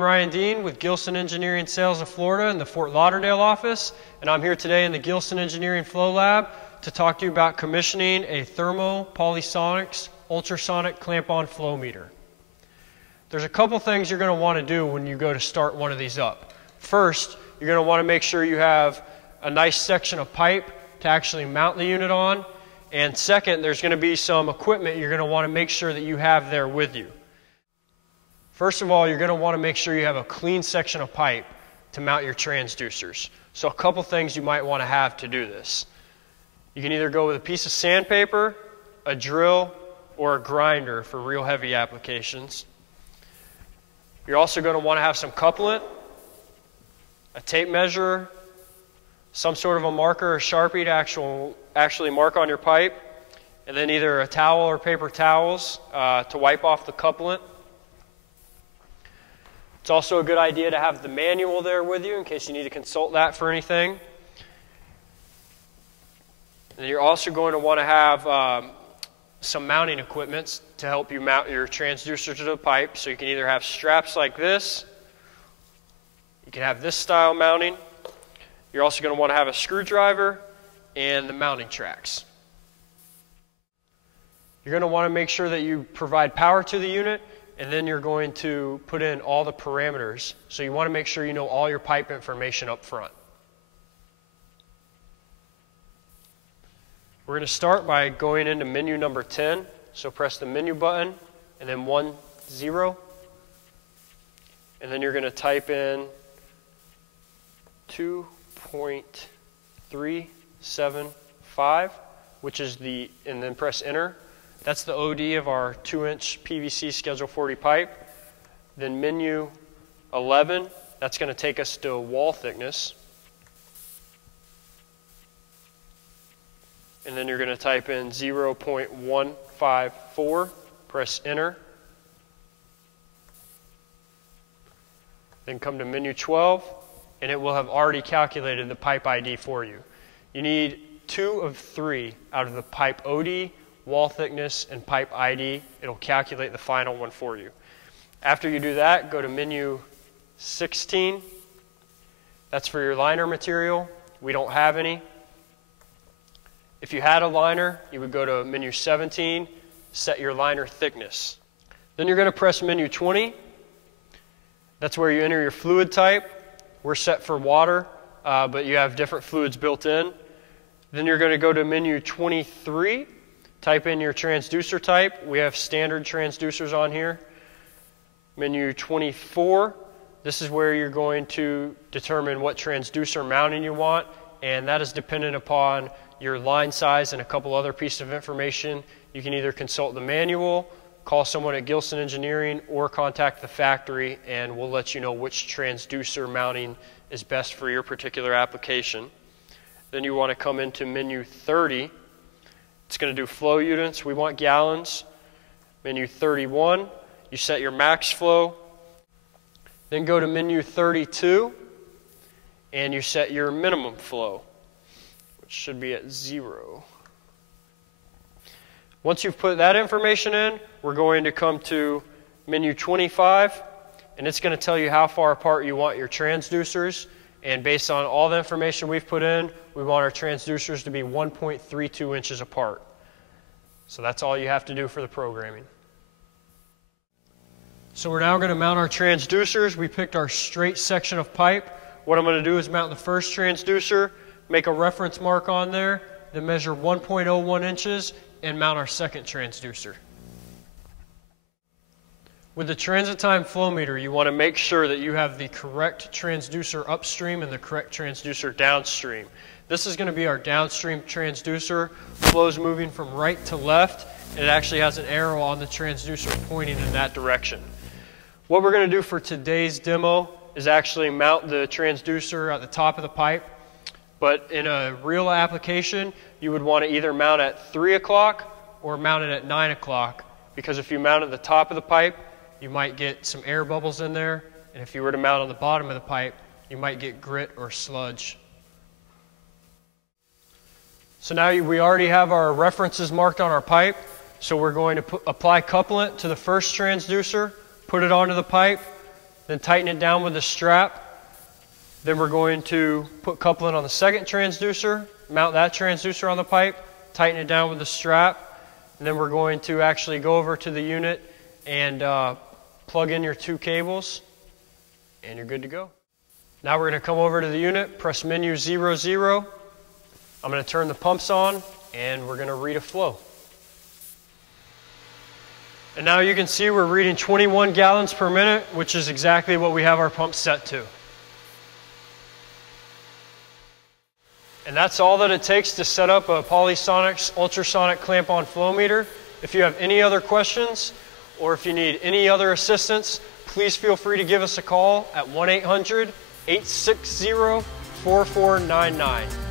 I'm Ryan Dean with Gilson Engineering Sales of Florida in the Fort Lauderdale office, and I'm here today in the Gilson Engineering Flow Lab to talk to you about commissioning a Thermo Polysonics ultrasonic clamp-on flow meter. There's a couple things you're going to want to do when you go to start one of these up. First, you're going to want to make sure you have a nice section of pipe to actually mount the unit on, and second, there's going to be some equipment you're going to want to make sure that you have there with you. First of all, you're going to want to make sure you have a clean section of pipe to mount your transducers. So a couple things you might want to have to do this. You can either go with a piece of sandpaper, a drill, or a grinder for real heavy applications. You're also going to want to have some couplant, a tape measure, some sort of a marker or Sharpie to actually mark on your pipe, and then either a towel or paper towels to wipe off the couplant. It's also a good idea to have the manual there with you in case you need to consult that for anything. And you're also going to want to have some mounting equipment to help you mount your transducer to the pipe. So you can either have straps like this, you can have this style mounting. You're also going to want to have a screwdriver and the mounting tracks. You're going to want to make sure that you provide power to the unit, and then you're going to put in all the parameters. So you want to make sure you know all your pipe information up front. We're going to start by going into menu number 10. So press the menu button and then 10. And then you're going to type in 2.375, which is and then press enter. That's the OD of our 2-inch PVC Schedule 40 pipe. Then menu 11, that's going to take us to wall thickness. And then you're going to type in 0.154, press enter. Then come to menu 12, and it will have already calculated the pipe ID for you. You need 2 of 3 out of the pipe OD, wall thickness, and pipe ID. It'll calculate the final one for you. After you do that, go to menu 16. That's for your liner material. We don't have any. If you had a liner, you would go to menu 17, set your liner thickness. Then you're going to press menu 20. That's where you enter your fluid type. We're set for water, but you have different fluids built in. Then you're going to go to menu 23. Type in your transducer type. We have standard transducers on here. Menu 24, this is where you're going to determine what transducer mounting you want, and that is dependent upon your line size and a couple other pieces of information. You can either consult the manual, call someone at Gilson Engineering, or contact the factory, and we'll let you know which transducer mounting is best for your particular application. Then you want to come into menu 30. It's going to do flow units. We want gallons. Menu 31, you set your max flow. Then go to menu 32, and you set your minimum flow, which should be at 0. Once you've put that information in, we're going to come to menu 25, and it's going to tell you how far apart you want your transducers. And based on all the information we've put in, we want our transducers to be 1.32 inches apart. So that's all you have to do for the programming. So we're now going to mount our transducers. We picked our straight section of pipe. What I'm going to do is mount the first transducer, make a reference mark on there, then measure 1.01 inches, and mount our second transducer. With the transit time flow meter, you want to make sure that you have the correct transducer upstream and the correct transducer downstream. This is going to be our downstream transducer. Flow's moving from right to left, and it actually has an arrow on the transducer pointing in that direction. What we're going to do for today's demo is actually mount the transducer at the top of the pipe. But in a real application, you would want to either mount at 3 o'clock or mount it at 9 o'clock, because if you mount at the top of the pipe, you might get some air bubbles in there, and if you were to mount on the bottom of the pipe, you might get grit or sludge. So now we already have our references marked on our pipe, so we're going to apply couplant to the first transducer, put it onto the pipe, then tighten it down with the strap. Then we're going to put coupling on the second transducer, mount that transducer on the pipe, tighten it down with the strap, and then we're going to actually go over to the unit and plug in your 2 cables, and you're good to go. Now we're going to come over to the unit, press menu 00. I'm going to turn the pumps on, and we're going to read a flow. And now you can see we're reading 21 gallons per minute, which is exactly what we have our pump set to. And that's all that it takes to set up a Polysonics ultrasonic clamp-on flow meter. If you have any other questions or if you need any other assistance, please feel free to give us a call at 1-800-860-4499.